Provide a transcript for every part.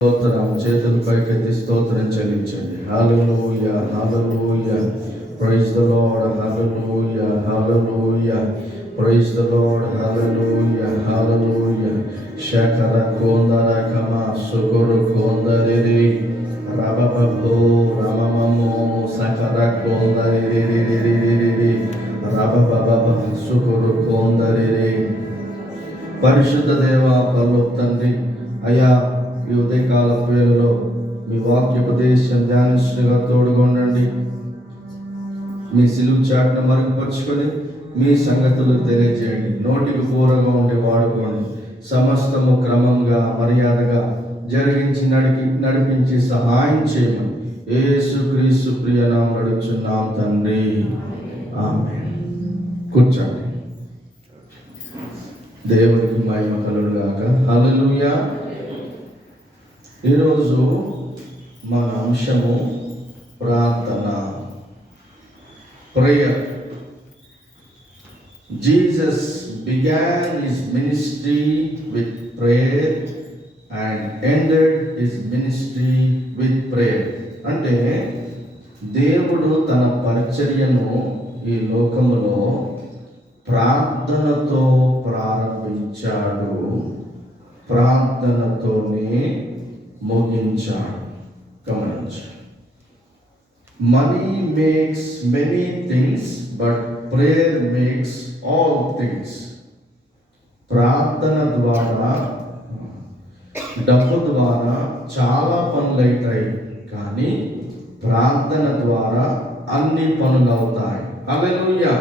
స్తోత్రం. చేతులు పైకెత్తి స్తోత్రం చెల్లించండి. Hallelujah, hallelujah, praise the Lord, hallelujah, hallelujah, praise the Lord, hallelujah, hallelujah. శకర కొందర కమ సుగురు కొందరిరి రబబో రమమమో సకర కొందరిరి రబబబ సుగురు కొందరిరి. పరిశుద్ధ దేవ, పరలోక తండ్రి, అయ్యా ఈ ఉదయకాల వేళలో మీ వాక్యోపదేశం ధ్యానిస్తుగా తోడుగా ఉండండి. మీ సిలువు చాటును మరుగుపరుచుకొని మీ సంగతులు తెలియజేయండి. నోటికి పూరగా ఉండి వాడుకోండి. సమస్తము క్రమంగా మర్యాదగా జరిగించి నడిపించి సహాయం చేయమని యేసుక్రీస్తు ప్రియ నామమున అడుగుచున్నాం తండ్రి, ఆమేన్. కూర్చోండి. దేవునికి మహిమ కలుగుగాక. హల్లెలూయా. ఈరోజు మన అంశము ప్రార్థన, prayer. Jesus began his ministry with prayer and ended his ministry with prayer. అంటే దేవుడు తన పరిచర్యను ఈ లోకములో ప్రార్థనతో ప్రారంభించాడు, ప్రార్థనతోనే ముగించాడు. గమనించాడు. Money makes many things but prayer makes all things. ప్రార్థన ద్వారా, డబ్బు ద్వారా చాలా పనులు అవుతాయి, కానీ ప్రార్థన ద్వారా అన్ని పనులు అవుతాయి. Hallelujah.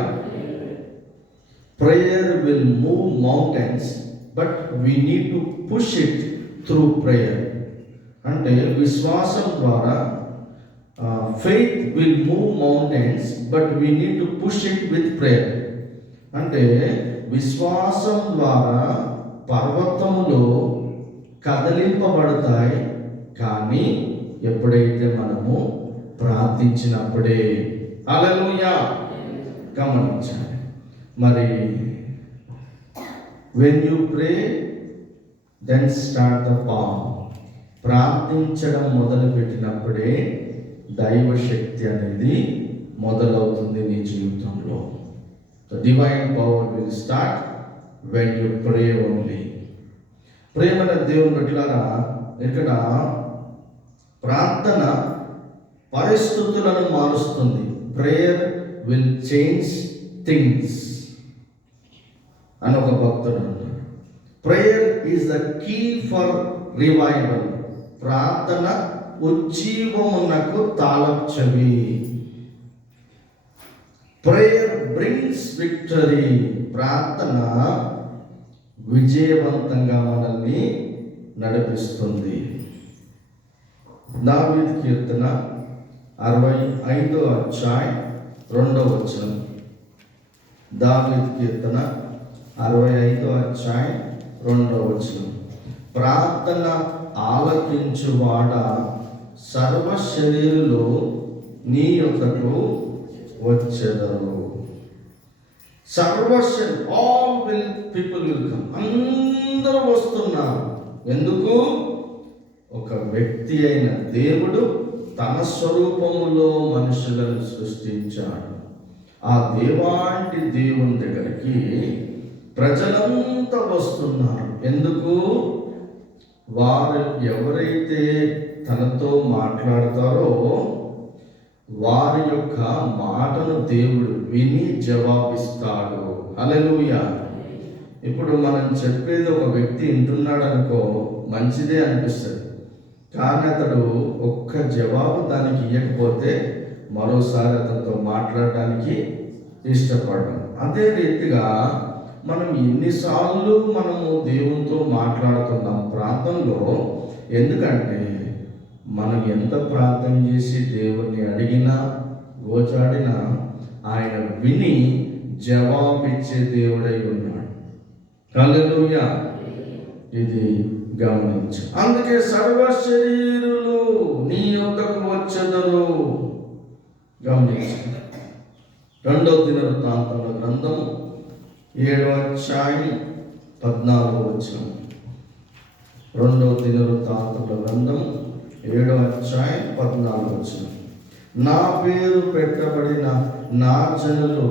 Prayer will move mountains but we need to push it through prayer. అంటే విశ్వాసం ద్వారా faith will move mountains but we need to push it with prayer. అంటే విశ్వాసం ద్వారా పర్వతములు కదలింపబడతాయి, కానీ ఎప్పుడైతే మనము ప్రార్థించినప్పుడే. హల్లెలూయా. గమనించాలి. మరి when you pray then start the power. ప్రార్థించడం మొదలు పెట్టినప్పుడే దైవ శక్తి అనేది మొదలవుతుంది నీ జీవితంలో. The divine power will start when you pray only. ప్రేమల దేవుని బిడ్డలారా, ఇక్కడ ప్రార్థన పరిస్థితులను మారుస్తుంది. ప్రేయర్ విల్ చేంజ్ థింగ్స్ అని ఒక భక్తుడు అన్నాడు. Prayer is the key for revival. ప్రార్థన ఉజ్జీవమునకు తాళపు చెవి. Prayer brings victory. ప్రార్థన విజయవంతంగా మనల్ని నడిపిస్తుంది. దావీదు కీర్తన 65వ అధ్యాయం 2వ వచనం. దావీదు కీర్తన 65వ అధ్యాయం 2వ వచనం. ప్రార్థన ఆలకించువాడ సర్వ శరీరులు నీ యొద్దకు వచ్చెదరు. All will people will come. అందరూ వస్తున్నారు. ఎందుకు? ఒక వ్యక్తి అయిన దేవుడు తన స్వరూపములో మనుషులను సృష్టించాడు. ఆ దేవాంటి దేవుని దగ్గరికి ప్రజలంతా వస్తున్నారు. ఎందుకు? వారు ఎవరైతే తనతో మాట్లాడతారో వారి యొక్క మాటను దేవుడు విని జవాబిస్తాడు. హల్లెలూయా. ఇప్పుడు మనం చెప్పేది ఒక వ్యక్తి వింటున్నాడు అనుకో, మంచిదే అనిపిస్తుంది, కానీ అతడు ఒక్క జవాబు దానికి ఇవ్వకపోతే మరోసారి అతనితో మాట్లాడడానికి ఇష్టపడడం. అదే రీతిగా మనం ఎన్నిసార్లు మనము దేవునితో మాట్లాడుతున్నాం ప్రార్థనలో. ఎందుకంటే మనం ఎంత ప్రార్థన చేసి దేవుణ్ణి అడిగినా గోచాడినా ఆయన విని జవాబిచ్చే దేవుడై ఉన్నాడు. హల్లెలూయా. ఇది గమనించు. అందుకే సర్వ శరీరులు నీ యొద్దకు వచ్చెదరు. గమనించు. 2వ దినవృత్తాంతముల గ్రంథం 7వ అధ్యాయం 14వ వచనం. రెండవ దినవృత్తాంతముల గ్రంథం 7వ అధ్యాయం 14 నా పేరు పెట్టబడిన నా జనులు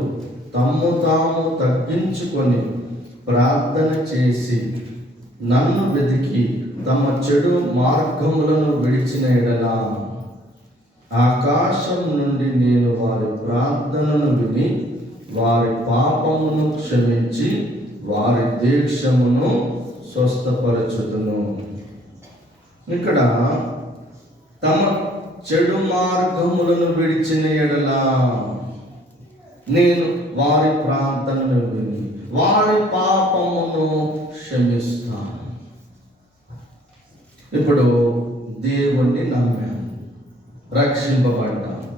తమ్ము తాము తగ్గించుకొని ప్రార్థన చేసి నన్ను వెతికి తమ చెడు మార్గములను విడిచిన ఎడల ఆకాశం నుండి నేను వారి ప్రార్థనను విని వారి పాపమును క్షమించి వారి దేశమును స్వస్థపరచుదును. ఇక్కడ తమ చెడు మార్గములను విడిచిన ఎడల నేను వారి ప్రార్థనను విని వారి పాపమును క్షమిస్తాను. ఇప్పుడు దేవుణ్ణి నమ్మాను, రక్షింపబడ్డాను,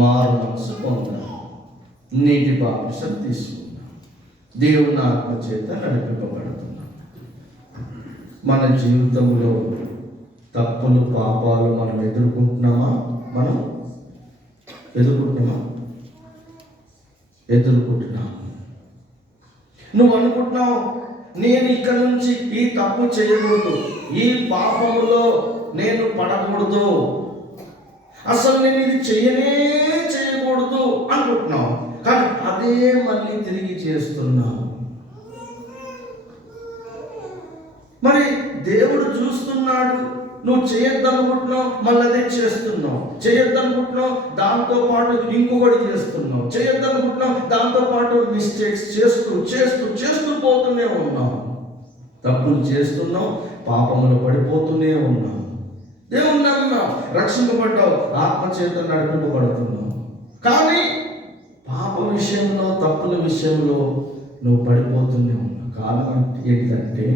మారు మనసు పొందాను, నీటి బాప్తిసం తీసుకున్నాను, దేవుని ఆత్మ చేత నడిపింపబడుతున్నాను. మన జీవితంలో తప్పులు పాపాలు మనం ఎదుర్కొంటున్నామా? ఎదుర్కొంటున్నాం. నువ్వు అనుకుంటున్నావు, నేను ఇక్కడ నుంచి ఈ తప్పు చేయకూడదు, ఈ పాపములో నేను పడకూడదు, అసలు నేను ఇది చేయకూడదు అనుకుంటున్నావు. కానీ అదే మళ్ళీ తిరిగి చేస్తున్నావు. మరి దేవుడు చూస్తున్నాడు, నువ్వు చేయొద్దనుకుంటున్నావు, మళ్ళీ అదే చేస్తున్నావు. చేయొద్దనుకుంటున్నావు, దాంతో పాటు ఇంకొకటి చేస్తున్నావు. చేయొద్దనుకుంటున్నావు, దాంతో పాటు మిస్టేక్స్ చేస్తూ పోతూనే ఉన్నావు. తప్పులు చేస్తున్నావు, పాపములు పడిపోతూనే ఉన్నావు. దేవుని నమ్మినావు, రక్షింపబడ్డావు, ఆత్మచేత నడిపింపబడుతున్నావు. కానీ పాప విషయంలో, తప్పుల విషయంలో నువ్వు పడిపోతూనే ఉన్నావు. కారణం ఏంటంటే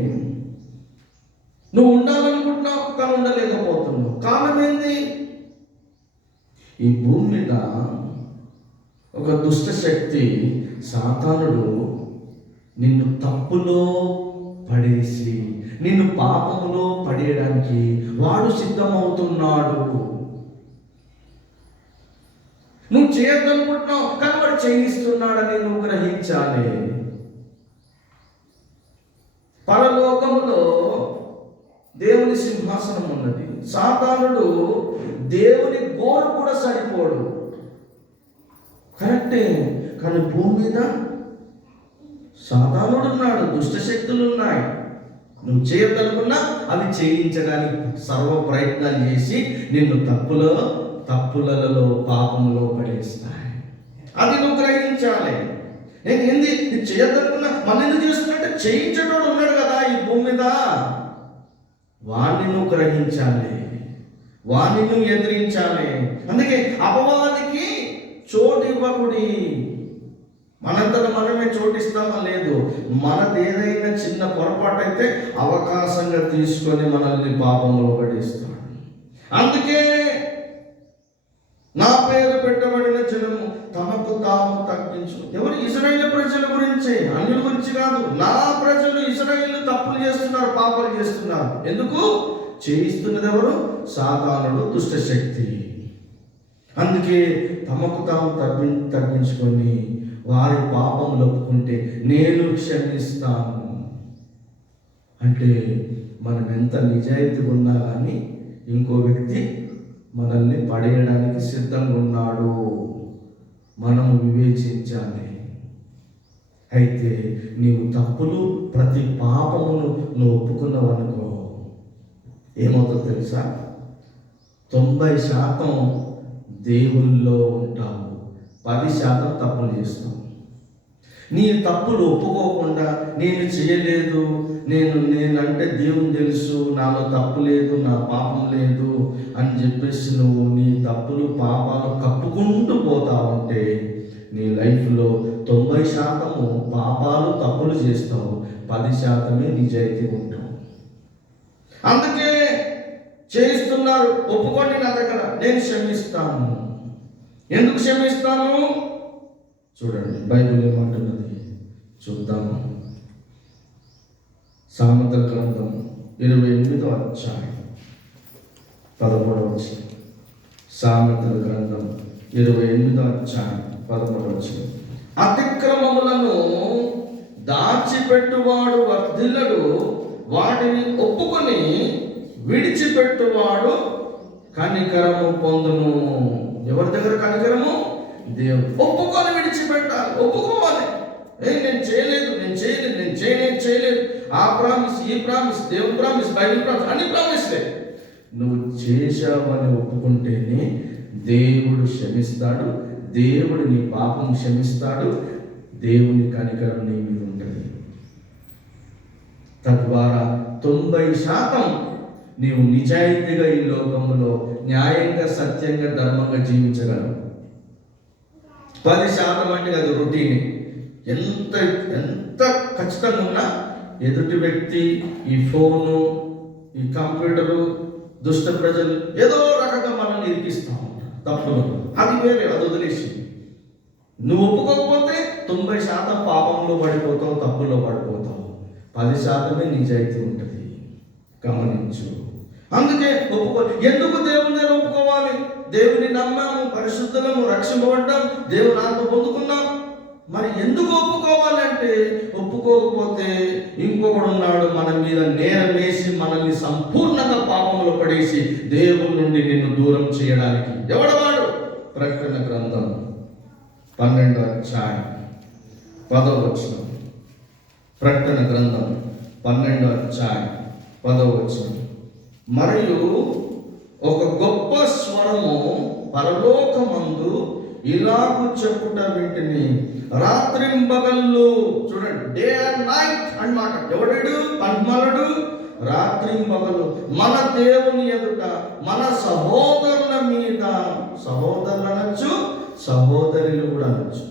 నువ్వు ఉండాలనుకుంటున్నావు, కానీ ఉండలేకపోతున్నావు. కారణం ఏంది? ఈ భూమి మీద ఒక దుష్ట శక్తి సాతానుడు నిన్ను తప్పులో పడేసి నిన్ను పాపములో పడేయడానికి వాడు సిద్ధమవుతున్నాడు. నువ్వు చేయొద్దనుకుంటున్నావు, కానీ వాడు చేయిస్తున్నాడని నువ్వు గ్రహించాలి. పరలోకములో దేవుని సింహాసనం ఉన్నది. సాతానుడు దేవుని గోరు కూడా సరిపోడు, కరెక్టే. కానీ భూమి మీద సాతానుడు ఉన్నాడు, దుష్ట శక్తులు ఉన్నాయి. నువ్వు చేయొద్దనుకున్నా అవి చేయించడానికి సర్వ ప్రయత్నాలు చేసి నిన్ను తప్పులలో పాపంలో పడేస్తాయి. అది నువ్వు గ్రహించాలి. నేను ఇది చేయొద్దనుకున్నా మళ్ళీ ఎందుకు చేస్తున్నట్టే చేయించడం ఉన్నాడు కదా ఈ భూమి మీద. వాణ్ణి నువ్వు గ్రహించాలి, వాణ్ణి నువ్వు ఎదిరించాలి. అందుకే అపవాదికి చోటు ఇవ్వకుడి. మనంతట మనమే చోటిస్తామా? లేదు. మనది ఏదైనా చిన్న పొరపాటు అయితే అవకాశంగా తీసుకొని మనల్ని పాపంలో పడేస్తాడు. అందుకే నా పేరు పెట్టబడిన జనము తమకు తాము తగ్గించు. ఎవరు? ఇశ్రాయేలు ప్రజల గురించి, అన్యుల గురించి కాదు. నా ప్రజలు ఇశ్రాయేలు తప్పులు చేస్తున్నారు, పాపాలు చేస్తున్నారు. ఎందుకు? చేయిస్తున్నది ఎవరు? సాతానుడు, దుష్ట శక్తి. అందుకే తమకు తాము తగ్గించుకొని వారి పాపములు ఒప్పుకుంటే నేను క్షమిస్తాను. అంటే మనం ఎంత నిజాయితీ ఉన్నా కానీ ఇంకో వ్యక్తి మనల్ని పడేయడానికి సిద్ధంగా ఉన్నాడు. మనము వివేచించాలి. అయితే నీవు తప్పులు, ప్రతి పాపమును నువ్వు ఒప్పుకున్నావనుకో, ఏమవుతుందో తెలుసా? 90% దేవుల్లో ఉంటావు, 10% తప్పులు చేస్తావు. నీ తప్పులు ఒప్పుకోకుండా నేను చేయలేదు, నేనంటే దేవుని తెలుసు, నాలో తప్పు లేదు, నా పాపం లేదు అని చెప్పేసి నువ్వు నీ తప్పులు పాపాలు కప్పుకుంటూ పోతా ఉంటే నీ లైఫ్లో 90% పాపాలు తప్పులు చేస్తావు, 10% నిజాయితీ ఉంటావు. అందుకే చేయిస్తున్నారు, ఒప్పుకోండి నా దగ్గర, నేను క్షమిస్తాను. ఎందుకు క్షమిస్తాను? చూడండి బైబిల్ ఏమంటున్నది చూద్దాము. సామెతల గ్రంథం 28వ అధ్యాయం 13వ వచనం. సామెతల గ్రంథం 28వ అధ్యాయం 13వ వచనం. అతిక్రమములను దాచిపెట్టువాడు వర్ధిల్లడు, వాటిని ఒప్పుకొని విడిచిపెట్టువాడు కనికరము పొందును. ఎవరి దగ్గర కనికరము? దేవుడు. ఒప్పుకొని విడిచిపెట్టాలి, ఒప్పుకోవాలి. నేను చేయలేదు. ఆ ప్రామిస్, ఈ ప్రామిస్, దేవుని ప్రామిస్, బైబిల్ ప్రామిస్, అన్ని ప్రామిస్లే. నువ్వు చేశావని ఒప్పుకుంటేనే దేవుడు క్షమిస్తాడు, దేవుడు నీ పాపం క్షమిస్తాడు, దేవుని కనికరం నీ మీద ఉంటుంది. తద్వారా 90% నీవు నిజాయితీగా ఈ లోకంలో న్యాయంగా, సత్యంగా, ధర్మంగా జీవించగలవు. 10% అంటే అది రొటీన్. ఎంత ఖచ్చితంగా ఉన్నా ఎదుటి వ్యక్తి, ఈ ఫోను, ఈ కంప్యూటరు, దుష్ట ప్రజలు ఏదో రకంగా మనల్ని ఇరికిస్తూ ఉంటారు. తప్పులు అది వేరే, అది వదిలేసి నువ్వు ఒప్పుకోకపోతే 90% పాపంలో పడిపోతావు, తప్పుల్లో పడిపోతావు. 10% నిజాయితీ ఉంటుంది. గమనించు. అందుకే ఎందుకు దేవుని దగ్గర ఒప్పుకోవాలి? దేవుని నమ్మాము, పరిశుద్ధులము, రక్షింపబడ్డాం, దేవుని ఆత్మ పొందుకున్నాం. మరి ఎందుకు ఒప్పుకోవాలంటే, ఒప్పుకోకపోతే ఇంకొకడు ఉన్నాడు మన మీద నేరం వేసి మనల్ని సంపూర్ణంగా పాపంలో పడేసి దేవుని నుండి నిన్ను దూరం చేయడానికి. ఎవడవాడు? ప్రకటన గ్రంథం 12వ అధ్యాయం 10వ వచనం. ప్రకటన గ్రంథం 12వ అధ్యాయం 10వ వచనం. మరియు ఒక గొప్ప స్వరము పరలోకమందు ఇలాగు చెప్పుట వింటిని, రాత్రింబగళ్ళు. చూడండి, డే అండ్ నైట్ అన్నమాట. ఎవడు? పద్మలుడు. రాత్రింబగలు మన దేవుని ఎదుట, మన సహోదరుల మీద, సహోదరులు అనొచ్చు, సహోదరులు కూడా అనొచ్చు,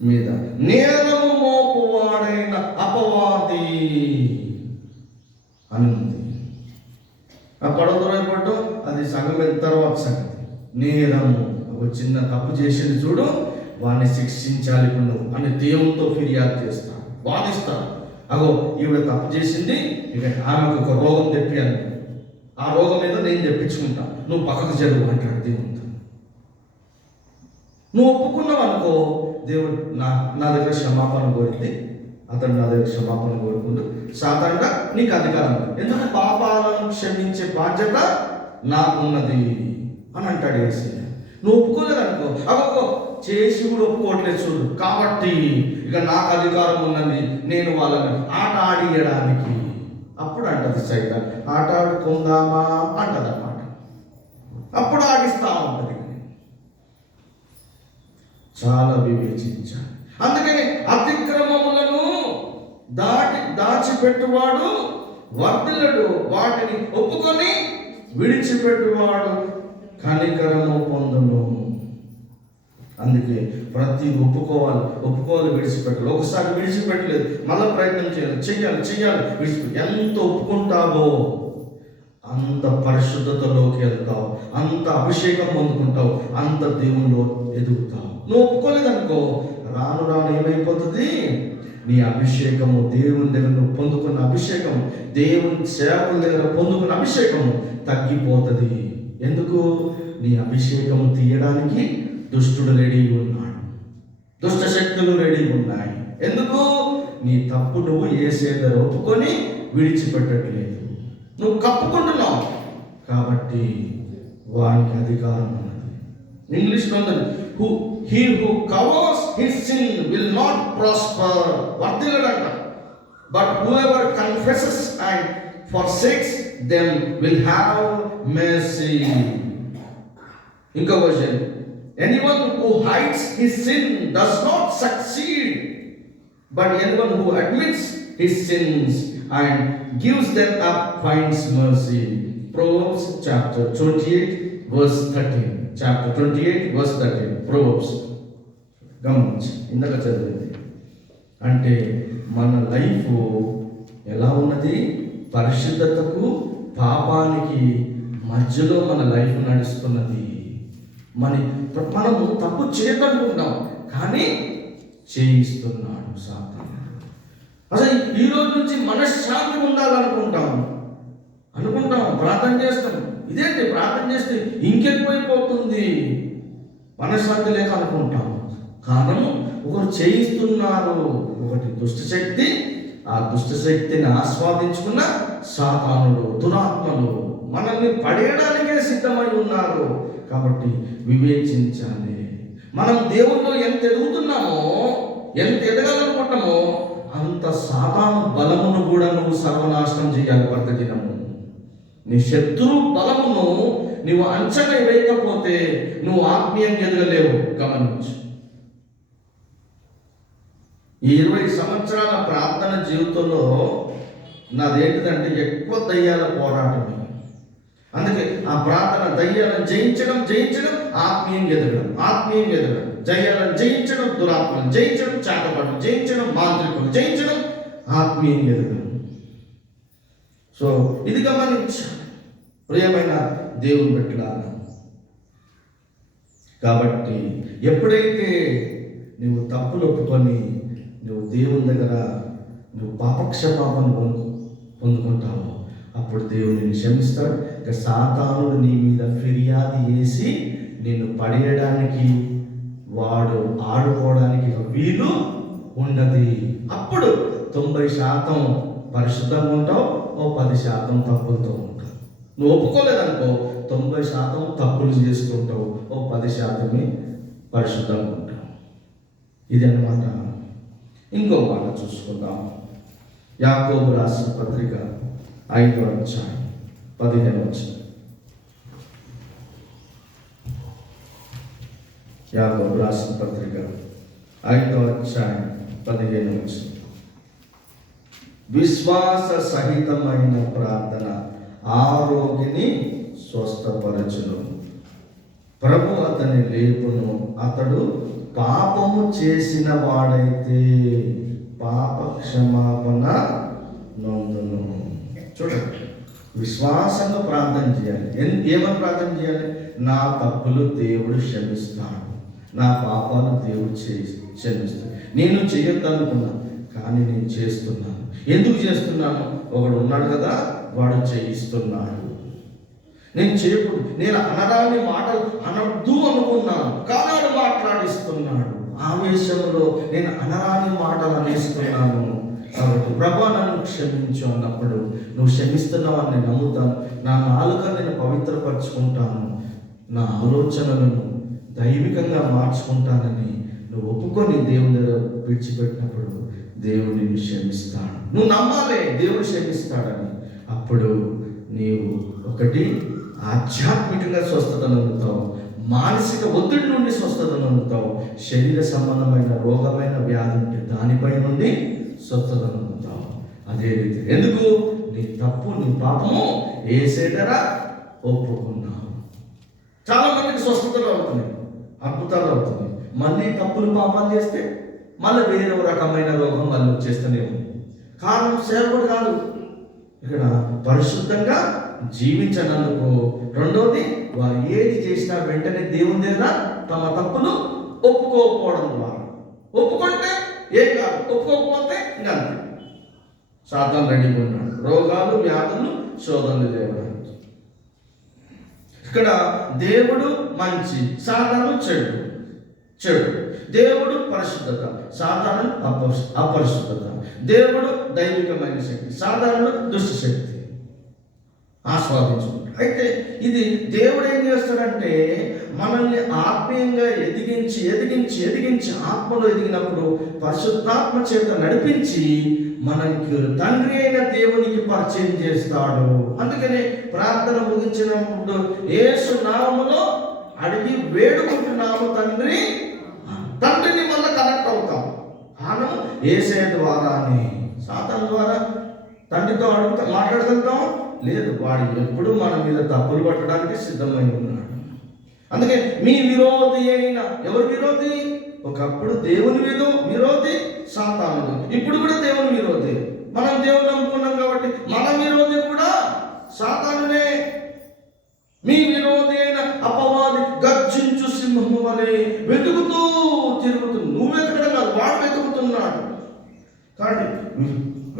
మీద నేరము మోపువాడైన అపవాది అని ఉంది. ఆ పడవపడ్డు అది సగం తర్వాత సంగతి. నేరము, ఒక చిన్న తప్పు చేసింది చూడు, వాడిని శిక్షించాలి ఇప్పుడు నువ్వు అని దేవునితో ఫిర్యాదు చేస్తాను, వాదిస్తాను. అగో ఈవిడ తప్పు చేసింది, ఇక ఆమెకు ఒక రోగం తెప్పియాలి, ఆ రోగం మీద నేను తెప్పించుకుంటా, నువ్వు పక్కకు జరుగు అంటాడు దేవునితో. నువ్వు ఒప్పుకున్నావు అనుకో, దేవుడు నా దగ్గర క్షమాపణ కోరింది, అతడు నా దగ్గర క్షమాపణ కోరుకుంటూ సాధారణంగా నీకు అధికారం, ఎందుకంటే పాపాలను క్షమించే బాధ్యత నాకున్నది అని అంటాడు యేసయ్య. నువ్వు ఒప్పుకోలేదు అనుకో, అగో చేసి కూడా ఒప్పుకోవట్లేదు చూడు, కాబట్టి ఇక నాకు అధికారం ఉన్నది, నేను వాళ్ళని ఆట ఆడియడానికి. అప్పుడు అంటది సైతాన్, ఆట ఆడుకుందామా అంటది అన్నమాట. అప్పుడు ఆడిస్తా ఉంటుంది. చాలా వివేచించాలి. అందుకని అతిక్రమములను దాచిపెట్టువాడు వర్ధిల్లడు, వాటిని ఒప్పుకొని విడిచిపెట్టువాడు కనికరము పొందును. అందుకే ప్రతి ఒప్పుకోవాలి, విడిచిపెట్టాలి. ఒకసారి విడిచిపెట్టలేదు, మళ్ళీ ప్రయత్నం చెయ్యాలి. ఎంత ఒప్పుకుంటావో అంత పరిశుద్ధతలోకి వెళ్తావు, అంత అభిషేకం పొందుకుంటావు, అంత దేవునిలో ఎదుగుతావు. నువ్వు ఒప్పుకోలేదనుకో, రాను ఏమైపోతుంది? నీ అభిషేకము, దేవుని దగ్గర నువ్వు పొందుకున్న అభిషేకము, దేవుని సేవకుల దగ్గర పొందుకున్న అభిషేకము తగ్గిపోతుంది. ఎందుకు? నీ అభిషేకము తీయడానికి దుష్టుడు రెడీ ఉన్నాడు, దుష్ట శక్తులు రెడీ ఉన్నాయి. ఎందుకు? నీ తప్పు నువ్వు యేసయ్య ఒప్పుకొని విడిచిపెట్టట్లేదు, నువ్వు కప్పుకుంటున్నావు కాబట్టి వానికి అధికారం ఉన్నది. ఇంగ్లీష్లో he who covers his sin will not prosper. వర్ధిల్లడంట. But whoever confesses and forsakes them will have mercy. ఇంకో version, anyone who hides his sin does not succeed, but anyone who admits his sins and gives them up finds mercy. Proverbs chapter 28 verse 13. Chapter 28 verse 13. Proverbs. గమనించి ఇందాక చదివింది. అంటే మన life ఎలా ఉన్నది? పరిశుద్ధతకు పాపానికి మధ్యలో మన లైఫ్ నడుస్తున్నది. మనము తప్పు చేయదనుకుంటాం, కానీ చేయిస్తున్నాడు సాతాను. అసలు ఈ రోజు నుంచి మనశ్శాంతి ఉండాలనుకుంటాం, ప్రార్థన చేస్తాం. ఇదేంటి ప్రార్థన చేస్తే ఇంకెక్కువైపోతుంది, మనశ్శాంతి లేక అనుకుంటాం. కారణం ఒకరు చేయిస్తున్నారు, ఒకటి దుష్టశక్తి, ఆ దుష్ట శక్తిని ఆస్వాదించుకున్న సాతానుడు, దురాత్మలు మనల్ని పడేయడానికే సిద్ధమై ఉన్నారు. కాబట్టి వివేచించాలి. మనం దేవుల్లో ఎంత ఎదుగుతున్నామో, ఎంత ఎదగాలనుకుంటామో అంత సాతాను బలమును కూడా నువ్వు సర్వనాశనం చేయాలి. ప్రతిదినము నీ శత్రు బలమును నువ్వు అంచనా వేయకపోతే నువ్వు ఆత్మీయంగా ఎదగలేవు. గమనించు. ఈ 20 సంవత్సరాల ప్రార్థన జీవితంలో నాదేంటిదంటే ఎక్కువ దయ్యాల పోరాటమే. అందుకే ఆ ప్రార్థన దయ్యాలను జయించడం ఆత్మీయంగా ఎదగడం, దయ్యాలను జయించడం, దురాత్మలను జయించడం, చాటపాటు జయించడం, మాంత్రికులు జయించడం, ఆత్మీయంగా ఎదగడం. సో ఇది గమనించాలి ప్రియమైన దేవుని బిడ్డలారా. కాబట్టి ఎప్పుడైతే నువ్వు తప్పులు ఒప్పుకొని నువ్వు దేవుని దగ్గర నువ్వు పాపక్షమాపణ పొందుకుంటావో అప్పుడు దేవుడు నిన్ను క్షమిస్తాడు. ఇక సాతానుడు నీ మీద ఫిర్యాదు చేసి నిన్ను పడేయడానికి, వాడు ఆడుకోవడానికి వీలు ఉండదు. అప్పుడు 90% పరిశుద్ధంగా ఉంటావు, ఓ 10% తప్పులతో ఉంటావు. నువ్వు ఒప్పుకోలేదనుకో 90% తప్పులు చేసుకుంటావు, ఓ 10% పరిశుద్ధంగా ఉంటావు. ఇది అన్నమాట. ఇంకో మాట చూసుకుందాం. యాకోబు రాసిన పత్రిక 5వ అధ్యాయం 15వ వచనం. యాకోబు రాసిన పత్రిక 5వ అధ్యాయం 15వ వచనం. విశ్వాస సహితమైన ప్రార్థన ఆరోగ్యని స్వస్థపరచును, ప్రభు అతని లేపును, అతడు పాపము చేసిన వాడైతే పాప క్షమాపణ నొందును. చూడండి, విశ్వాసంగా ప్రార్థన చేయాలి. ఏమని ప్రార్థన చేయాలి? నా తప్పులు దేవుడు క్షమిస్తాడు, నా పాపాలు దేవుడు క్షమిస్తాడు. నేను చేయొద్దనుకున్నా కానీ నేను చేస్తున్నాను. ఎందుకు చేస్తున్నాను? ఒకడు ఉన్నాడు కదా, వాడు చేయిస్తున్నాడు. నేను చేయకూడదు, నేను అనరాని మాటలు అనొద్దు అనుకున్నాను కానీ వాడు మాట్లాడిస్తున్నాడు. ఆవేశంలో నేను అనరాని మాటలు అనేస్తున్నాను. కాబట్టి ప్రభా నన్ను క్షమించు అన్నప్పుడు నువ్వు క్షమిస్తున్నావు అని నేను నమ్ముతాను. నా నాలుక నేను పవిత్రపరచుకుంటాను, నా ఆలోచనలను దైవికంగా మార్చుకుంటానని నువ్వు ఒప్పుకొని దేవుని దగ్గర విడిచిపెట్టినప్పుడు దేవుడు నిన్ను క్షమిస్తాడు. నువ్వు నమ్మాలి దేవుడు క్షమిస్తాడని. అప్పుడు నీవు ఒకటి ఆధ్యాత్మికంగా స్వస్థతను అందుతావు, మానసిక ఒత్తిడి నుండి స్వస్థతను అందుతావు, శరీర సంబంధమైన రోగమైన వ్యాధి ఉంటే దానిపై నుండి స్వస్థతను అందుతావు. అదే రీతి ఎందుకు? నీ తప్పు నీ పాపము ఏసేటరా ఒప్పుకున్నావు. చాలా మందికి స్వస్థతలు అవుతున్నాయి, అద్భుతాలు అవుతున్నాయి. మళ్ళీ తప్పులు పాపాలు చేస్తే మళ్ళీ వేరే రకమైన రోగం మళ్ళీ వచ్చేస్తూనే ఉంది. కారణం సేవకుడు కాదు, ఇక్కడ పరిశుద్ధంగా జీవించనందుకు. రెండోది, వారు ఏది చేసినా వెంటనే దేవుని దగ్గర తమ తప్పులు ఒప్పుకోకపోవడం ద్వారా. ఒప్పుకుంటే ఏం కాదు, ఒప్పుకోకపోతే ఇంకా సాతాను రెడీగా ఉన్నాడు రోగాలు వ్యాధులు శోధనలు చేయడానికి. ఇక్కడ దేవుడు మంచి, సాతాను చెడు. దేవుడు పరిశుద్ధత, సాతాను అపరిశుద్ధత. దేవుడు దైవికమైన శక్తి, సాతాను దుష్ట శక్తి ఆస్వాదించుకుంటాడు. అయితే ఇది దేవుడు ఏం చేస్తాడంటే మనల్ని ఆత్మీయంగా ఎదిగించి ఆత్మలో ఎదిగినప్పుడు పరిశుద్ధాత్మ చేత నడిపించి మనకి తండ్రి అయిన దేవునికి పరిచయం చేస్తాడు. అందుకని ప్రార్థన ముగించినప్పుడు యేసు నామములో అడిగి వేడుకుంటున్నాము తండ్రిని మళ్ళీ కనెక్ట్ అవుతాం. కారణం యేసే ద్వారానే. సాతాను ద్వారా తండ్రితో మాట్లాడగలుగుతాం లేదు. వాడు ఎప్పుడు మన మీద తప్పులు పట్టడానికి సిద్ధమై ఉన్నాడు. అందుకే మీ విరోధి అయిన ఎవరు విరోధి? ఒకప్పుడు దేవుని విరోధి సాతానుడు, ఇప్పుడు కూడా దేవుని విరోధి. మనం దేవుని నమ్ముకున్నాం కాబట్టి మన విరోధి కూడా సాతానునే. మీ విరోధి అయిన అపవాది గర్జించు సింహము వలె వెతుకుతూ తిరుగుతుంది. నువ్వు వెతకడం కాదు, వాడు వెతుకుతున్నాడు. కాబట్టి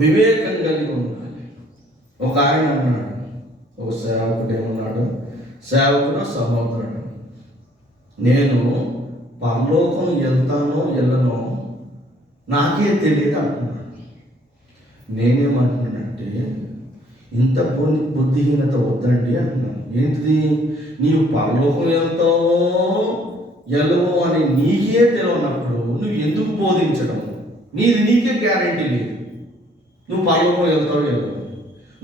వివేకం కలిగి ఉండాలి. ఒక ఆయన ఉన్నాడు, ఒక సేవకుడు ఏమన్నాడు, సేవకుడు సహోదరుడు, నేను పరలోకం వెళ్తానో వెళ్ళనో నాకే తెలియదు అంటున్నాడు. నేనేమంటున్నానంటే ఇంత బుద్ధిహీనత వద్దండి అంటున్నాను. ఏంటిది? నీవు పరలోకం వెళ్తావో వెళ్ళవో అని నీకే తెలియనప్పుడు నువ్వు ఎందుకు బోధించడం? నీకే గ్యారంటీ లేదు. నువ్వు పరలోకం వెళ్తావో వెళ్ళవు,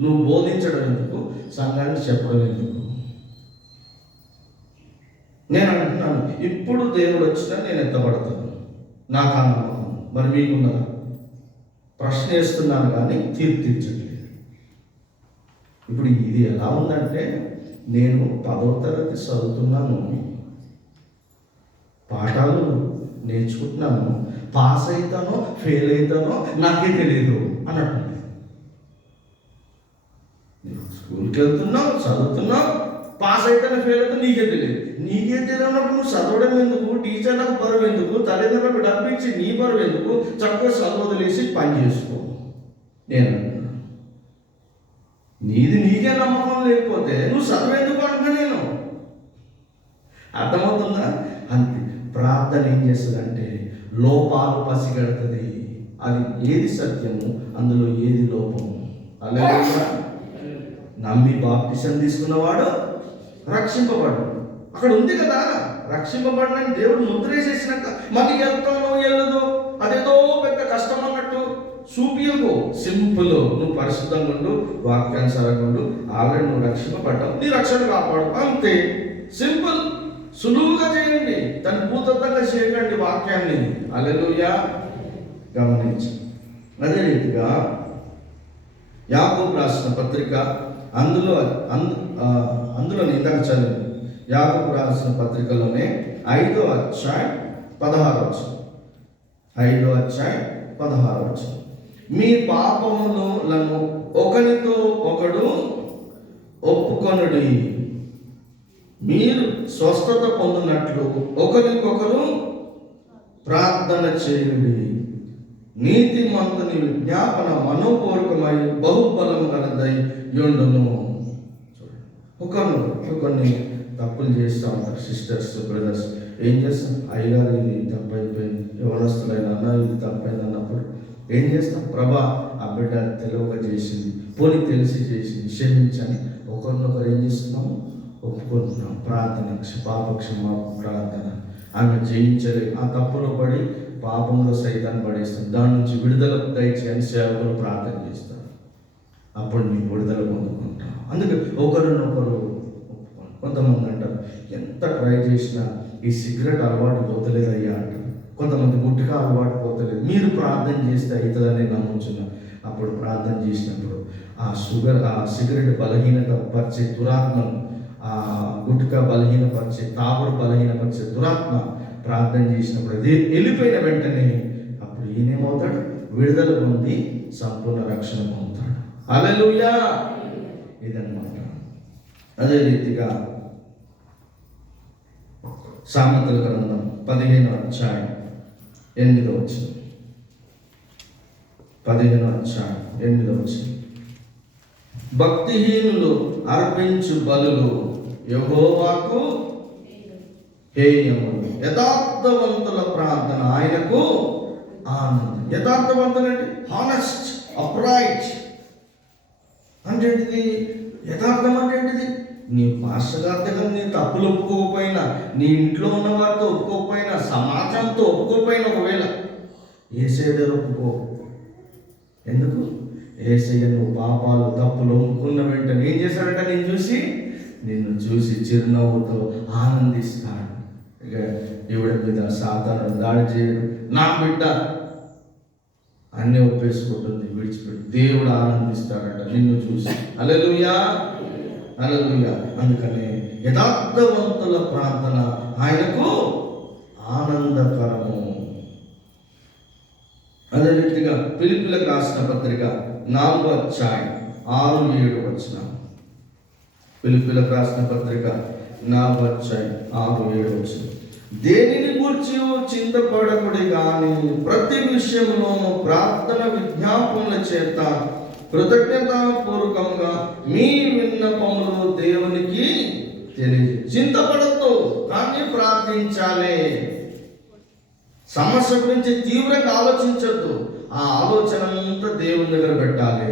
నువ్వు బోధించడం ఎందుకు? సంఘానికి చెప్పడం ఎందుకు? నేను అంటున్నాను, ఇప్పుడు దేవుడు వచ్చినా నేను ఎత్తబడతాను, నాకు ఆ నమ్మకం. మరి మీకున్నదా? ప్రశ్న వేస్తున్నాను కానీ తీర్పు తీర్చట్లేదు. ఇప్పుడు ఇది ఎలా ఉందంటే, నేను 10వ తరగతి చదువుతున్నాను, పాఠాలు నేర్చుకుంటున్నాను, పాస్ అవుతానో ఫెయిల్ అవుతానో నాకే తెలియదు అన్నట్టు. స్కూల్కి వెళ్తున్నావు, చదువుతున్నావు, పాస్ అవుతానో ఫెయిల్ అవుతానో నీకే తెలియదు. నీకే తెలియనప్పుడు నువ్వు చదవడం ఎందుకు? టీచర్లకు బరువు ఎందుకు? తల్లిదండ్రులకు డబ్బు ఇచ్చి నీ బరువు ఎందుకు? చక్కగా చదువు వదిలేసి పని చేసుకో. నేను నీకే నమ్మకం లేకపోతే నువ్వు చదువేందుకు అంటున్నా? నేను అర్థమవుతుందా? అంతే. ప్రార్థన ఏం చేస్తుందంటే లోపాలు పసిగడుతుంది. అది ఏది సత్యము, అందులో ఏది లోపము. అలాగే నమ్మి బాప్టిజం తీసుకున్నవాడు రక్షింపబడు. అక్కడ ఉంది కదా, రక్షింపబడిన దేవుడు ముద్ర వేసేసినాక మళ్ళీ వెళ్తానో వెళ్ళదు అదేదో పెద్ద కష్టం అన్నట్టు చూపియకు. సింపుల్. నువ్వు పరిశుద్ధంగా ఉండు, వాక్యానుసారంగా ఉండు, ఆల్రెడీ నువ్వు రక్షింపబడ్డావు, నీ రక్షణ కాపాడు, అంతే. సింపుల్. సులువుగా చేయండి, దాన్ని భూతత్వంగా చేయకండి వాక్యాన్ని. హల్లెలూయా. గమనించి అదే రీతిగా యాకోబు రాసిన పత్రిక, అందులో ఇందాక చదివి యాకోబు రాసిన పత్రికలోనే 5వ అధ్యాయం 16వ వచనం. 5వ అధ్యాయం 16వ వచనం. మీ పాపములను ఒకరితో ఒకడు ఒప్పుకొనుడి, మీరు స్వస్థత పొందినట్లు ఒకరికొకరు ప్రార్థన చేయుడి, నీతిమంతుని విజ్ఞాపన మనోపూర్వకమై బహుబలము కలదై యుండును. ఒకరిని తప్పులు చేస్తూ ఉంటారు సిస్టర్స్, బ్రదర్స్. ఏం చేస్తాం? అయ్యగారు ఇది తప్పు అయిపోయింది, యవనస్తులైన అన్న ఇది తప్పైంది అన్నప్పుడు ఏం చేస్తాం? ప్రభా, ఆ బిడ్డ తెలియక చేసింది, పోనీ తెలిసి చేసింది, క్షమించని ఒకరినొకరు ఏం చేస్తున్నాము? ఒప్పుకుంటున్నాం. ప్రార్థన, పాపక్షమాపణ ప్రార్థన. ఆమె జయించలేదు, ఆ తప్పులో పడి పాపంలో సైతాన్ని పడేస్తాం, దాని నుంచి విడుదల దయచేయని సేవకులు ప్రార్థన చేస్తారు. అప్పుడు మేము విడుదల పొందుకుంటాం. అందుకే ఒకరినొకరు ఒప్పుకోండి. కొంతమంది అంటారు, ఎంత ట్రై చేసినా ఈ సిగరెట్ అలవాటు పోతలేదయ్యా అంటారు. కొంతమంది గుట్టిగా అలవాటు పోతలేదు. మీరు ప్రార్థన చేస్తే అవుతుందని నమ్ముచున్నా. అప్పుడు ప్రార్థన చేసినప్పుడు ఆ సిగరెట్ బలహీనత పరిచే దురాత్మను, ఆ గుట్కా బలహీనపరిచే, తాగుడు బలహీనపరిచే దురాత్మ ప్రార్థన చేసినప్పుడు అది వెళ్ళిపోయిన వెంటనే అప్పుడు ఈయనేమవుతాడు? విడుదల పొంది సంపూర్ణ రక్షణ పొందుతాడు. హల్లెలూయా. ఇదన్నమాట. అదే రీతిగా సామెతల గ్రంథం 15వ అధ్యాయం 8వ వచనం. 15వ అధ్యాయం 8వ వచనం. భక్తిహీనులు అర్పించు బలులు యెహోవాకు హేయములు, యథార్థవంతుల ప్రార్థన ఆయనకు ఆనందం. యథార్థవంతులు అంటే హానెస్ట్, అప్రైట్ అంటే ఏంటిది? యథార్థం అంటే ఏంటిది? నీ పాస్టర్ గారి దగ్గర నీ తప్పులు ఒప్పుకోకపోయినా, నీ ఇంట్లో ఉన్న వారితో ఒప్పుకోకపోయినా, సమాజంతో ఒప్పుకోకపోయినా, ఒకవేళ యేసయ్య దగ్గర ఒప్పుకో. ఎందుకు? యేసయ్య నువ్వు పాపాలు తప్పులు ఒప్పుకున్న వెంటనే ఏం చేశాడంట? నిన్ను చూసి చిరునవ్వుతో ఆనందిస్తాడు. ఇక దేవుడి మీద సాతాను దాడి చేయడు. నా బిడ్డ అన్నీ ఒప్పేసుకుంటుంది, విడిచిపెట్టి దేవుడు ఆనందిస్తాడట నిన్ను చూసి. హల్లెలూయా, హల్లెలూయా. అందుకని యథార్థవంతుల ప్రార్థన ఆయనకు ఆనందకరము. అదే రీతిగా ఫిలిప్పీయులకు రాసిన పత్రిక 4వ అధ్యాయం 6-7 వచనం. ఫిలిప్పీయులకు రాసిన పత్రిక 4వ అధ్యాయం 6-7 వచనం. దేనిని గూర్చి చింతపడకుడి గాని ప్రతి విషయంలోనూ ప్రార్థన విజ్ఞాపనల చేత కృతజ్ఞతాపూర్వకంగా మీ విన్నపములు దేవునికి తెలియదు. చింతపడద్దు, కానీ ప్రార్థించాలి. సమస్య గురించి తీవ్రంగా ఆలోచించద్దు. ఆ ఆలోచన అంతా దేవుని దగ్గర పెట్టాలి.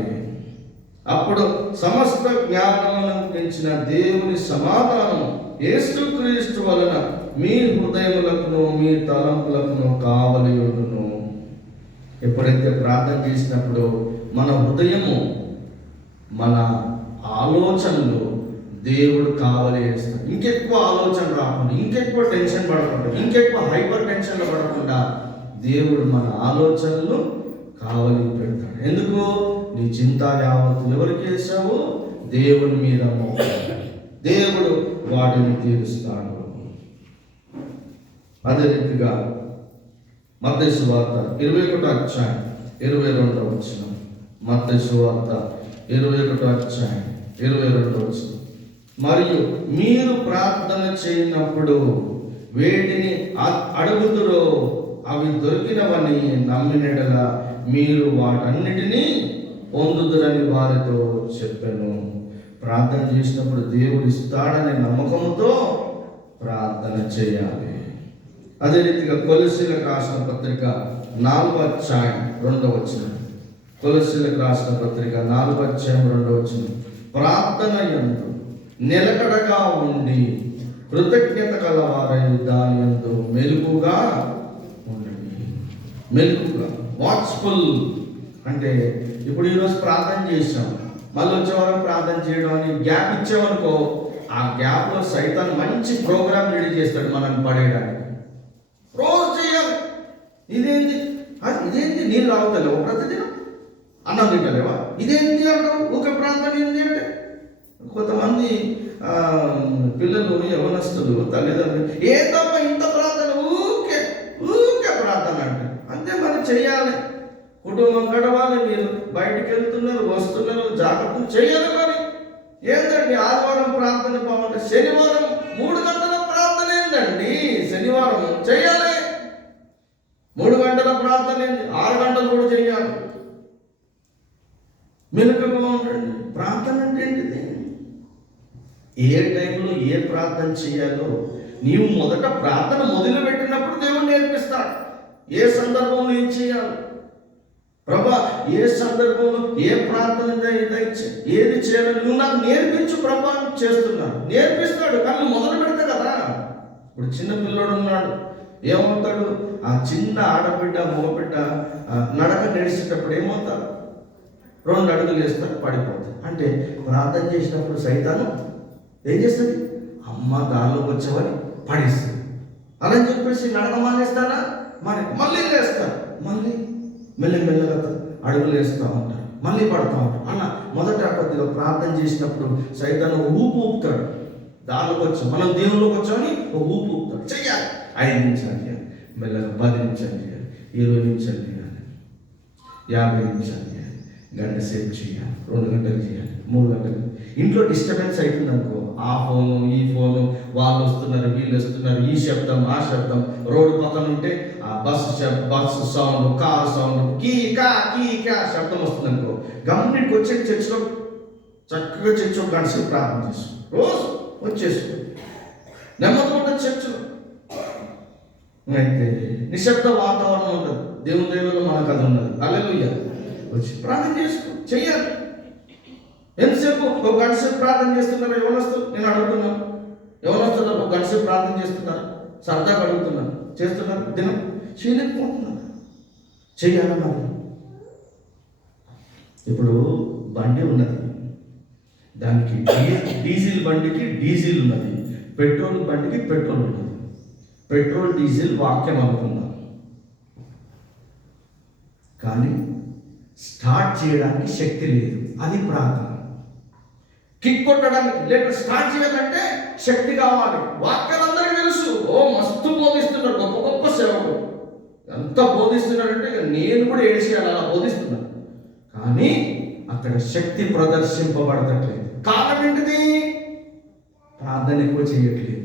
అప్పుడు సమస్త జ్ఞానమును పెంచిన దేవుని సమాధానం యేసుక్రీస్తు వలన మీ హృదయములకును మీ తలంపులకును కావలి ఉండును. ఎప్పుడైతే ప్రార్థన చేసినప్పుడు మన హృదయము మన ఆలోచనలు దేవుడు కావలి చేస్తాడు. ఇంకెక్కువ ఆలోచన రాకుండా, ఇంకెక్కువ టెన్షన్ పడకుండా, ఇంకెక్కువ హైపర్ టెన్షన్లో పడకుండా దేవుడు మన ఆలోచనలు కావలి పెడతాడు. ఎందుకు? నీ చింత యావత్తు ఎవరికి వేసావు? దేవుని మీద మోపాలి. దేవుడు వాటిని తీరుస్తాడు. అదే రీతిగా మత్తయి సువార్త 21వ అధ్యాయం 22వ వచనం. మత్తయి సువార్త 21వ అధ్యాయం 22వ వచనం. మరియు మీరు ప్రార్థన చేయనప్పుడు వేటిని అడుగుదురో అవి దొరికినవని నమ్మినడల మీరు వాటన్నిటినీ పొందుదురని వారితో చెప్పాను. ప్రార్థన చేసినప్పుడు దేవుడు ఇస్తాడనే నమ్మకంతో ప్రార్థన చేయాలి. అదే రీతిగా కొలస్సీలకు రాసిన పత్రిక 4వ అధ్యాయం 2వ వచనం. కొలస్సీలకు రాసిన పత్రిక 4వ అధ్యాయం 2వ వచనం. ప్రార్థన యందు నిలకడగా ఉండి కృతజ్ఞత కలవారై దాని యందు మెలుగుగా ఉండండి. మెలుగుగా, వాచ్ఫుల్ అంటే ఇప్పుడు ఈరోజు ప్రార్థన చేసాం, మళ్ళీ వచ్చే వారం ప్రార్థన చేయడం అని గ్యాప్ ఇచ్చామనుకో, ఆ గ్యాప్లో సైతాన్ మంచి ప్రోగ్రామ్ రెడీ చేస్తాడు మనల్ని పడేయడానికి. రోజు చేయాలి. ఇదేంటి నీళ్ళు తాగుతలేవు, ప్రతిదినం అన్నం తింటలేవా, ఇదేంటి అంటావు, ఒక ప్రార్థన ఏంటి అంటే. కొంతమంది పిల్లలు యవనస్తులు తల్లిదండ్రులు ఏదమ్మా ఇంత ప్రార్థన, ఊకే ప్రార్థన అంటే. అంతే మరి చేయాలి. కుటుంబం గడవాలి. మీరు బయటికి వెళ్తున్నారు, వస్తున్నారు, జాగ్రత్త చేయాలి. మరి ఏంటండి ఆదివారం ప్రార్థన పోవాలంటే శనివారం 3 గంటల ప్రార్థన ఏంటండి? శనివారం చేయాలి. 3 గంటల ప్రార్థన ఏంటి? 6 గంటలు కూడా చేయాలి. మెలకుగా ఉండండి. ప్రార్థన అంటే ఏంటిది? ఏ టైంలో ఏ ప్రార్థన చేయాలో నీవు మొదట ప్రార్థన మొదలు పెట్టినప్పుడు దేవుడు నేర్పిస్తాడు. ఏ సందర్భంలో ఏం చేయాలి, ప్రభా ఏ సందర్భంలో ఏ ప్రార్థన ఏది చేయాలో నువ్వు నాకు నేర్పించు ప్రభా చేస్తున్నాను, నేర్పిస్తాడు. కానీ మొదలు పెడతా కదా. ఇప్పుడు చిన్న పిల్లడు ఉన్నాడు, ఏమవుతాడు? ఆ చిన్న ఆడబిడ్డ మగబిడ్డ నడక నడిచేటప్పుడు ఏమవుతాడు? 2 అడుగులు వేస్తారు, పడిపోతాడు. అంటే ప్రార్థన చేసినప్పుడు సైతాను ఏం చేస్తుంది? అమ్మ దారిలోకి వచ్చేవాని పడేస్తుంది. అలా చెప్పేసి నడక మానేస్తారా? మళ్ళీ లేస్తారు, మళ్ళీ మెల్లమెల్లగా అడుగులు వేస్తూ ఉంటారు, మళ్ళీ పడుతూ ఉంటారు. అలా మొదట కొద్దిగా ప్రార్థన చేసినప్పుడు సైతాను ఊపుతాడు. దారిలోకి వచ్చాం, మనం దేవుళ్ళలోకి వచ్చామని ఒక ఊపుతాడు. చెయ్యాలి. 5 నిమిషాలు చేయాలి, మెల్లగా 10 నిమిషాలు చేయాలి, 20 నిమిషాలు చేయాలి, 50 నిమిషాలు చేయాలి, గంట సేపు చేయాలి, 2 గంటలు చేయాలి, 3 గంటలు. ఇంట్లో డిస్టర్బెన్స్ అవుతుంది అనుకో, ఆ ఫోను ఈ ఫోను, వాళ్ళు వస్తున్నారు వీళ్ళు వస్తున్నారు, ఈ శబ్దం ఆ శబ్దం, రోడ్డు పక్కన ఉంటే ఆ బస్సు సౌండ్, కార్ సౌండ్, కీ కా శబ్దం వస్తుంది అనుకో, గమ్మునికి వచ్చే చర్చిలో చక్కగా చర్చి ఒక గంట సేపు ప్రార్థన చేసుకో, రోజు వచ్చేసుకో, నెమ్మది ఉంటుంది చర్చిలో. అయితే నిశ్శబ్ద వాతావరణం ఉంటుంది. దేవుని దేవుల్లో మనకు అది ఉన్నది. హల్లెలూయా. వచ్చి ప్రార్థన చేసుకో, చెయ్యాలి. ఎంతసేపు? ఒక గంట సేపు ప్రార్థన చేస్తున్నారు యవనస్తులు. నేను అడుగుతున్నాను, యవనస్తులు ఒక గంట సేపు ప్రార్థన చేస్తున్నారు, సరదాగా అడుగుతున్నాను, చేస్తున్నారు, దినం చేయలేకపోతున్నారు. చెయ్యాలి. మరి ఇప్పుడు బండి ఉన్నది, దానికి డీజిల్ బండికి డీజిల్ ఉన్నది, పెట్రోల్ బండికి పెట్రోల్ ఉన్నది. పెట్రోల్ డీజిల్ వాక్యం అనుకున్నాం, కానీ స్టార్ట్ చేయడానికి శక్తి లేదు. అది ప్రార్థన. కిక్ కొట్టడానికి లేక స్టార్ట్ చేయాలంటే శక్తి కావాలి. వాక్యాలు అందరికీ తెలుసు. మస్తు బోధిస్తున్నారు, గొప్ప గొప్ప సేవలు ఎంత బోధిస్తున్నారంటే నేను కూడా ఏడిచేయాలి, అలా బోధిస్తున్నాను. కానీ అక్కడ శక్తి ప్రదర్శింపబడతట్లేదు. కారణం ఏంటిది? ప్రార్థన ఎక్కువ చేయట్లేదు.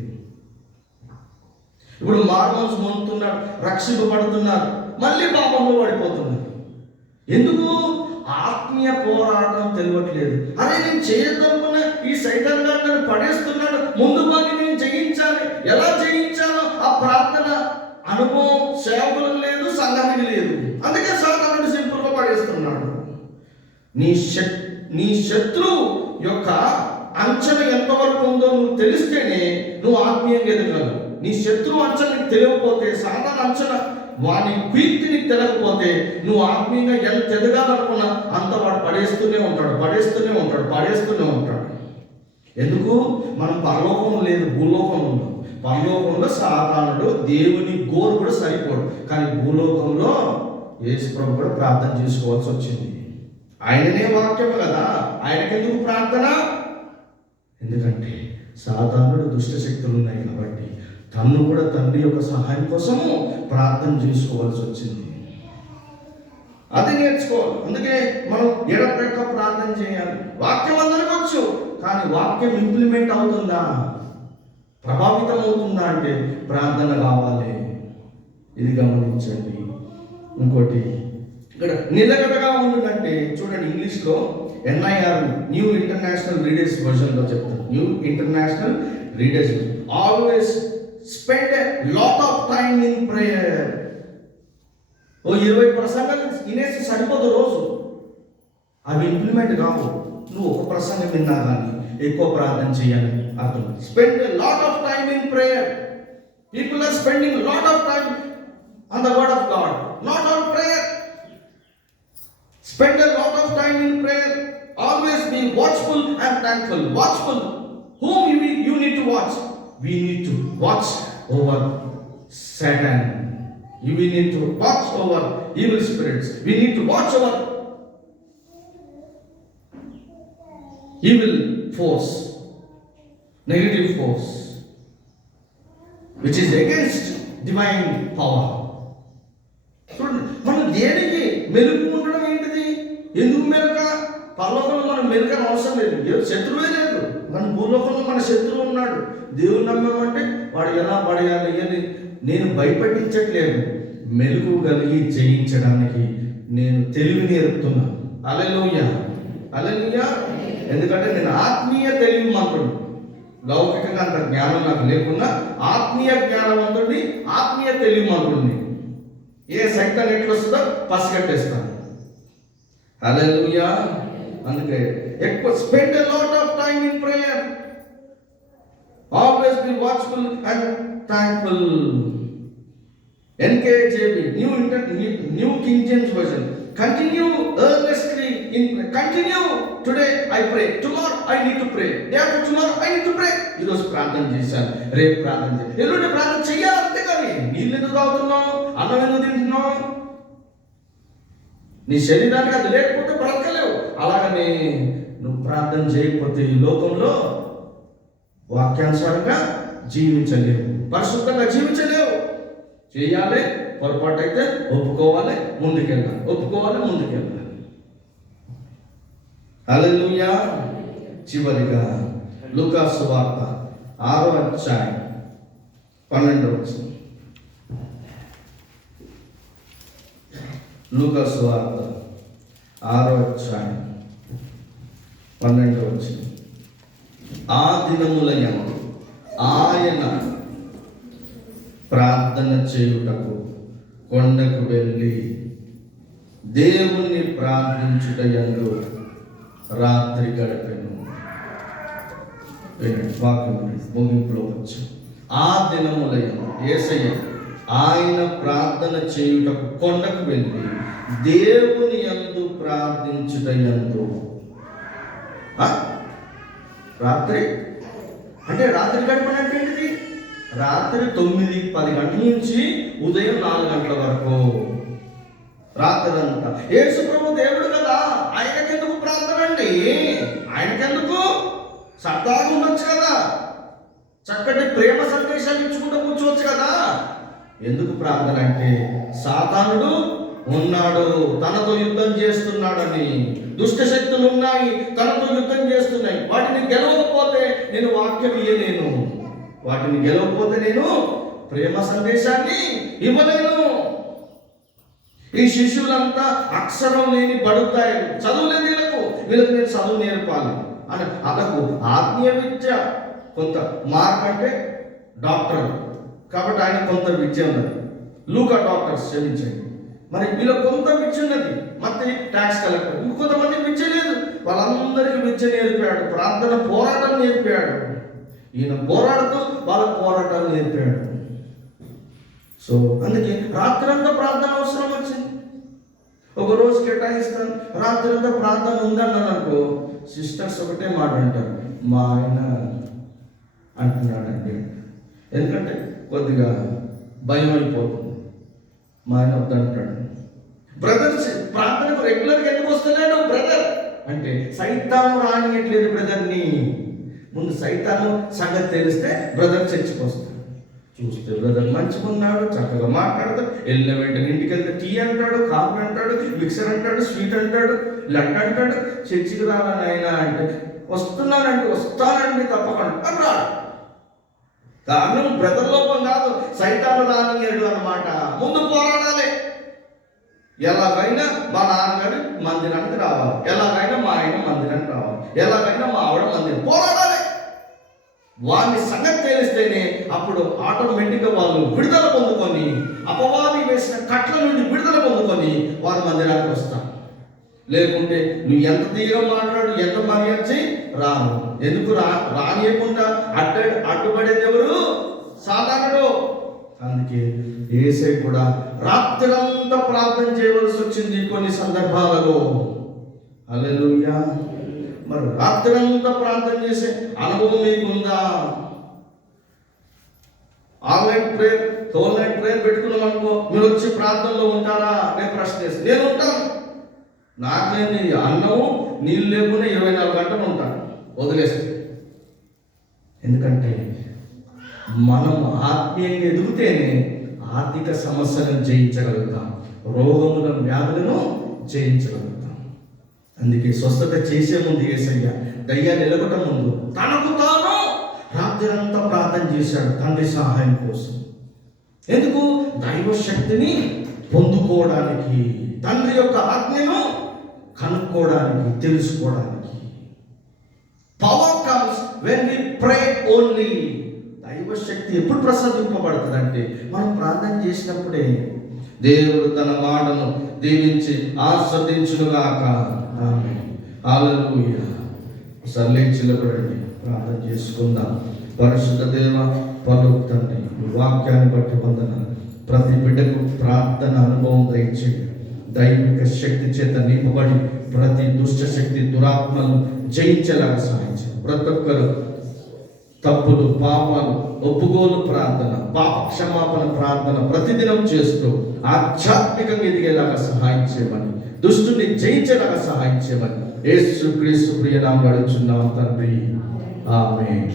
ఇప్పుడు మారుమనసు పొందుతున్నాడు, రక్షింపబడుతున్నారు, మళ్ళీ పాపంలో పడిపోతున్నారు. ఎందుకు? ఆత్మీయ పోరాటం తెలియట్లేదు. అరే నేను చేయొద్దనుకున్నా ఈ సైతాన్ గారు నన్ను పడేస్తున్నాడు, ముందు పని నేను జయించాలి. ఎలా జయించాలో ఆ ప్రార్థన అనుభవం సేవకులకు లేదు, సంఘానికి లేదు. అందుకే సాతానుడు నీ శత్రువు యొక్క అంచనా ఎంతవరకు ఉందో నువ్వు తెలిస్తేనే నువ్వు ఆత్మీయంగా ఎదగలవు. నీ శత్రువు అంచనా నీకు తెలియకపోతే, సాధారణ అంచనా వాని కీర్తిని తెలియకపోతే నువ్వు ఆత్మీయంగా ఎంత ఎదగాలనుకున్నా అంత వాడు పడేస్తూనే ఉంటాడు. ఎందుకు? మనం పరలోకం లేదు, భూలోకం ఉన్నాం. పరలోకంలో సాతానుడు దేవుని గోరు కూడా సరిపోడు, కానీ భూలోకంలో యేసు ప్రభు కూడా ప్రార్థన చేసుకోవాల్సి వచ్చింది. ఆయననే వాక్యము కదా, ఆయనకెందుకు ప్రార్థన? ఎందుకంటే సాతానుడు దుష్ట శక్తులు ఉన్నాయి కాబట్టి తను కూడా తండ్రి యొక్క సహాయం కోసము ప్రార్థన చేసుకోవాల్సి వచ్చింది. అది నేర్చుకోవాలి. అందుకే మనం ఎడతెగక ప్రార్థన చేయాలి. వాక్యం అందరికీ వచ్చు, కానీ వాక్యం ఇంప్లిమెంట్ అవుతుందా, ప్రభావితం అవుతుందా అంటే ప్రార్థన కావాలి. ఇది గమనించండి. ఇంకోటి ఇక్కడ నిలకడగా ఉంటుందంటే చూడండి, ఇంగ్లీష్లో NIR న్యూ ఇంటర్నేషనల్ రీడర్స్ వర్షన్లో చెప్తారు. New international readers always spend a lot of time in prayer. 20 ప్రసంగాలు వినేసి సరిపోదు రోజు, అవి ఇంప్లిమెంట్ కావు. నువ్వు ఒక ప్రసంగం విన్నా కానీ ఎక్కువ ప్రార్థన చేయాలి అర్థం. Spend a lot of time in prayer. People are spending lot of time on the word of God, not on prayer. Spend a lot of time in prayer. Always be watchful and thankful. Watchful. Whom you need to watch? We need to watch over Satan. We need to watch over evil spirits. We need to watch over evil force, negative force, which is against divine power. మనం దేనికి మెలుగు ఉండడం ఏంటిది? ఎందుకు మెలక? పరలోకంలో మనం మెలకన అవసరం లేదు, శత్రువే లేదు. మన భూలోకంలో మన శత్రువు ఉన్నాడు. దేవుడు నమ్మామంటే వాడు ఎలా పడేయాలి అని నేను భయపెట్టించట్లేదు, మెలుగు కలిగి జయించడానికి నేను తెలివి నేర్పుతున్నాను. హల్లెలూయా, హల్లెలూయా. ఎందుకంటే నేను ఆత్మీయ తెలివి మంత్రుడు. లౌకికంగా అంత జ్ఞానం నాకు లేకుండా ఆత్మీయ జ్ఞానవంతుడిని, ఆత్మీయ తెలివి మంత్రుడిని. ఏ సైతాన్ ఎట్లా వస్తుందో పసిగట్టేస్తాను. హల్లెలూయా. అందుకే ఎక్కువ spend a lot of time in prayer. Always be watchful and thankful. NKJV new king James version. Continue earnestly in prayer. Continue. Today I pray. Tomorrow I need to pray. Day after tomorrow I need to pray. ఈరోజు ప్రార్థన చేశాను, రేపు ప్రార్థన చేయాలి, ఎల్లుండి ప్రార్థన చెయ్యాలి. అంతే కానీ నీళ్ళు ఎందుకు తాగుతున్నావు, అన్నం ఎందుకు తింటున్నావు? నీ శరీరానికి అది లేకపోతే బ్రతకలేవు. అలాగనే నువ్వు ప్రార్థన చేయకపోతే ఈ లోకంలో వాక్యానుసారంగా జీవించలేవు, పరిశుద్ధంగా జీవించలేవు. చేయాలి, పొరపాటు అయితే ఒప్పుకోవాలి, ముందుకెళ్ళాలి. హల్లెలూయా. చివరిగా లూకా సువార్త 6వ అధ్యాయం 12వ వచనం. లూకా సువార్త 6వ అధ్యాయం 12వ వచనం. ఆ దినములయందు ఆయన ప్రార్థన చేయుటకు కొండకు వెళ్ళి దేవుణ్ణి ప్రార్థించుటయందు రాత్రి గడిపెను. వాక్యం ముగింపులో వచ్చి ఆ దినములయందు యేసయ్య ఆయన ప్రార్థన చేయుటకు కొండకు వెళ్ళి దేవుని యందు ప్రార్థించుటయందు. రాత్రి అంటే రాత్రి గడపనంటే ఏంటిది? రాత్రి 9-10 గంటల నుంచి ఉదయం 4 గంటల వరకు రాత్రి అంతా. యేసు ప్రభు దేవుడు కదా, ఆయనకెందుకు ప్రార్థన అండి? ఆయనకెందుకు? సరదాగా ఉండొచ్చు కదా, చక్కటి ప్రేమ సందేశాలు ఇచ్చుకుంటూ కూర్చోవచ్చు కదా. ఎందుకు ప్రార్థన అంటే సాతానుడు ఉన్నాడు, తనతో యుద్ధం చేస్తున్నాడని. దుష్ట శక్తులు ఉన్నాయి, తనతో యుద్ధం చేస్తున్నాయి. వాటిని గెలవకపోతే నేను వాక్యం ఇయ్యలేను, వాటిని గెలవకపోతే నేను ప్రేమ సందేశాన్ని ఇవ్వలేను. ఈ శిష్యులంతా అక్షరం లేని బడుతాయి, చదువు లేని వీళ్ళకు నేను చదువు నేర్పాలి అని అలకు ఆత్మీయ విద్య కొంత. మార్క్ అంటే డాక్టర్ కాబట్టి ఆయన కొంత విద్య ఉన్నది. లూకా డాక్టర్స్ క్షమించండి. మరి వీళ్ళకి కొంత విద్య ఉన్నది, మత్తి ట్యాక్స్ కలెక్టర్. ఇంకొంతమంది విద్య లేదు, వాళ్ళందరికీ విద్య నేర్పాడు, ప్రార్థన పోరాటం నేర్పాడు. ఈయన పోరాడుతూ వాళ్ళకు పోరాటాలు నేర్పాడు. సో అందుకే రాత్రంతా ప్రార్థన అవసరం వచ్చింది. ఒక రోజు కేటాయిస్తాను, రాత్రంతా ప్రార్థన ఉందన్నాను అనుకో, సిస్టర్స్ ఒకటే మాట అంటారు, మా ఆయన అంటున్నాడండి. ఎందుకంటే కొద్దిగా భయం అయిపోతుంది, మా ఆయన వద్దంటాడు. బ్రదర్స్ ప్రార్థనకు రెగ్యులర్గా ఎందుకు వస్తున్నాడు బ్రదర్ అంటే, సైతాను రానియట్లేదు బ్రదర్ని. ముందు సైతాను సంగతి తెలిస్తే బ్రదర్ చర్చికి వస్తాడు. చూస్తే బ్రదర్ మంచిగా ఉన్నాడు, చక్కగా మాట్లాడతాడు, వెళ్ళిన వెంటనే ఇంటికి వెళ్తే టీ అంటాడు, కాఫీ అంటాడు, మిక్సర్ అంటాడు, స్వీట్ అంటాడు, లడ్డు అంటాడు. చర్చికి రాలని ఆయన అంటే, వస్తున్నానండి, వస్తానండి తప్పకుండా అని రాడు. కారణం బ్రదర్ లోపం కాదు, సైతాను రానియడు అన్నమాట. ముందు పోరాడాలి. ఎలాగైనా మా నాన్నగారి మందిరానికి రావాలి, ఎలాగైనా మా ఆయన మందిరానికి రావాలి, ఎలాగైనా మా ఆవిడ మందిరం పోరాడాలి. వారిని సంగతి తెలిస్తేనే అప్పుడు ఆటోమేటిక్గా వాళ్ళు విడుదల పొందుకొని, అపవాది వేసిన కట్ల నుండి విడుదల పొందుకొని వారి మందిరానికి వస్తారు. లేకుంటే నువ్వు ఎంత తీగ మాట్లాడు, ఎంత మర్యాద రాను. ఎందుకు రానియకుండా అడ్డుపడేది ఎవరు? సాధారణుడు. అందుకే యేసే కూడా రాత్రంతా ప్రార్థన చేయవలసి వచ్చింది కొన్ని సందర్భాలలో. హల్లెలూయా. మరి రాత్రంతా ప్రార్థన చేసే అనుభవం మీకుందా? Online prayer, whole night prayer పెట్టుకున్నాం అనుకో, మీరు వచ్చి ప్రార్థనలో ఉంటారా? నేను ప్రశ్న చేస్తాను. నేను ఉంటాను. నాకేంటి, అన్నము నీళ్ళు లేకుండా 24 గంటలు ఉంటాను, వదిలేస్తే. ఎందుకంటే మనం ఆత్మీయంగా ఎదుగుతేనే ఆర్థిక సమస్యలను జయించగలుగుతాం, రోగములను వ్యాధులను జయించగలుగుతాం. అందుకే స్వస్థత చేసే ముందు యేసయ్య దయ్యాన్ని ఎలగటం ముందు తనకు తాను రాత్రంతా ప్రార్థన చేశాడు తండ్రి సహాయం కోసం. ఎందుకు? దైవ శక్తిని పొందుకోవడానికి, తండ్రి యొక్క ఆజ్ఞను కనుక్కోవడానికి, తెలుసుకోవడానికి. Power comes when we pray only. దైవ శక్తి ఎప్పుడు ప్రసాదింపబడుతుందంటే మనం ప్రార్థన చేసినప్పుడే. దేవుడు తన మాటను దీవించి ఆస్వాదించునుగాక. ఆమేన్. హల్లెలూయా. సర్లేచిలపడండి, ప్రార్థన చేసుకుందాం. పరిశుద్ధ దేవ, పరలోక తండ్రి, వాక్యాన్ని బట్టి వందనాలు. ప్రతి బిడ్డకు ప్రార్థన అనుభవం దయచేయండి. దైవిక శక్తి చేత నింపబడి ప్రతి దుష్ట శక్తి, దురాత్మను జయించేలాగా సహాయం చేయండి. ప్రతి ఒక్కరు తప్పులు, పాపాలు, ఒప్పుకోలు ప్రార్థన, పాప క్షమాపణ ప్రార్థన ప్రతిదినం చేస్తూ ఆధ్యాత్మికంగా ఎదిగేలాగా సహాయం చేయమని, దుష్టుని జయించేలాగా సహాయం చేయమని యేసుక్రీస్తు ప్రియ నామములో అడుగుచున్నాము తండ్రి. ఆమేన్.